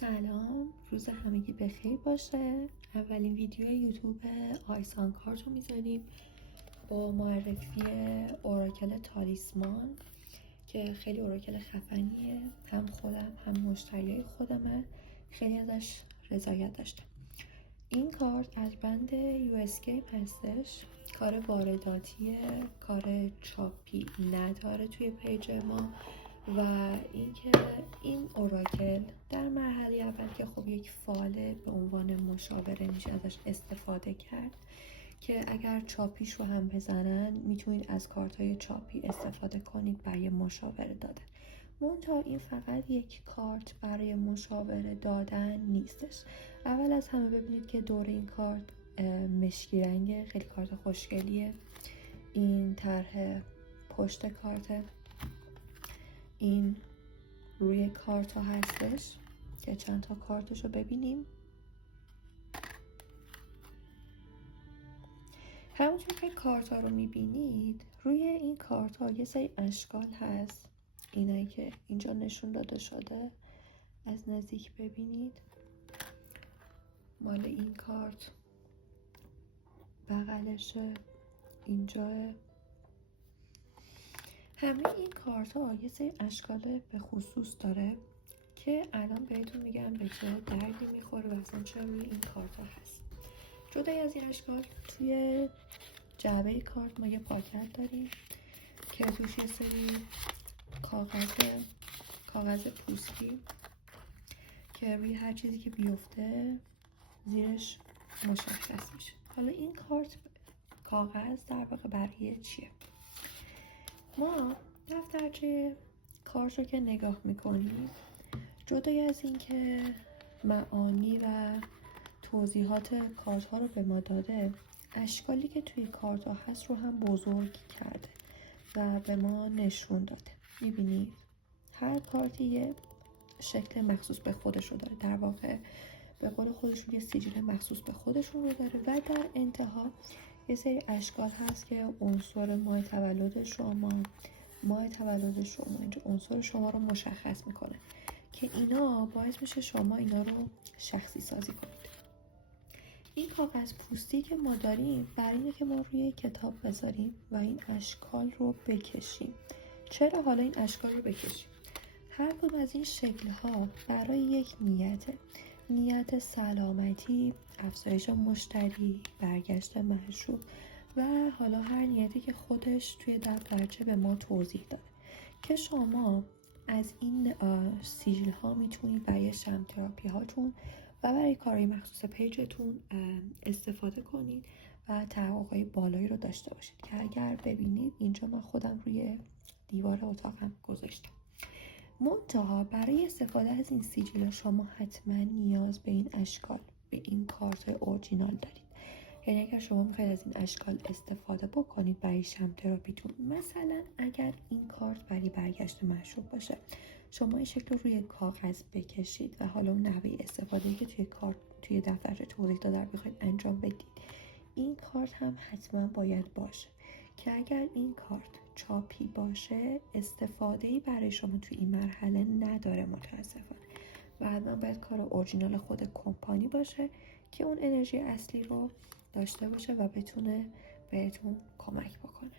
سلام، روز همگی بخیر باشه. اولین ویدیو یوتیوب آیسان کارت رو میذاریم با معرفی اوراکل تالیسمان که خیلی اوراکل خفنیه. هم خودم هم مشتریای خودمه خیلی ازش رضایت داشتم. این کارت از بند USGame هستش، کار وارداتیه، کار چاپی نداره توی پیج ما و اینکه این اوراکل در مرحله اول که خب یک فاله به عنوان مشاوره میشه ازش استفاده کرد که اگر چاپیش رو هم بزنن میتونید از کارت‌های چاپی استفاده کنید برای مشاوره دادن. منتها این فقط یک کارت برای مشاوره دادن نیستش. اول از همه ببینید که دور این کارت مشکی رنگه، خیلی کارت خوشگلیه. این طرح پشت کارت، این روی کارت ها هستش که چند تا کارتش رو ببینیم. همونطور که کارت ها رو میبینید روی این کارت ها یه سری اشکال هست، اینایی که اینجا نشون داده شده از نزدیک ببینید. مال این کارت بغلشه، اینجا. همه این کارت ها یه سری اشکال به خصوص داره که الان بهتون میگم به چه دردی میخوره و اصلا چرا روی این کارت ها هست. جدای از این اشکال توی جعبه کارت ما یه پاکت داریم که توش یه سری کاغذ پوستی که روی هر چیزی که بیفته زیرش مشخص میشه. حالا این کاغذ در واقع برای چیه؟ ما دفترچه کارت رو که نگاه میکنیم، جدای از این که معانی و توضیحات کارت ها رو به ما داده، اشکالی که توی کارت ها هست رو هم بزرگ کرده و به ما نشون داده. میبینید هر کارتی یه شکل مخصوص به خودش رو داره، در واقع به قول خودشون یه سیجیل مخصوص به خودشون رو داره و در انتها یه سری اشکال هست که عنصر ماه تولد شما اینجا عنصر شما رو مشخص میکنه که اینا باعث میشه شما اینا رو شخصی سازی کنید. این کاغذ پوستی که ما داریم برای اینه که ما روی کتاب بذاریم و این اشکال رو بکشیم. چرا حالا این اشکال رو بکشیم؟ هر کدوم از این شکل ها برای یک نیت سلامتی، افزایش مشتری، برگشت معشوق و حالا هر نیتی که خودش توی دفترچه به ما توضیح داده که شما از این سیجل ها میتونید برای شمع تراپی هاتون و برای کارهای مخصوص پیجتون استفاده کنید و تحققهای بالایی رو داشته باشید که اگر ببینید اینجا من خودم روی دیوار اتاقم گذاشتم. منتها برای استفاده از این سیجل شما حتما نیاز به این اشکال، به این کارت اورجینال دارید. یعنی اگر شما میخواید از این اشکال استفاده بکنید برای شمع تراپیتون، مثلا اگر این کارت برای برگشت معشوق باشه، شما این شکل رو روی کاغذ بکشید و حالا اون نحوه استفاده که توی دفترچه توضیح داده رو بخواید انجام بدید، این کارت هم حتما باید باشه که اگر این کارت چاپی باشه استفاده‌ای برای شما توی این مرحله نداره متاسفانه و حتما باید کار اورجینال خود کمپانی باشه که اون انرژی اصلی رو داشته باشه و بتونه بهتون کمک بکنه.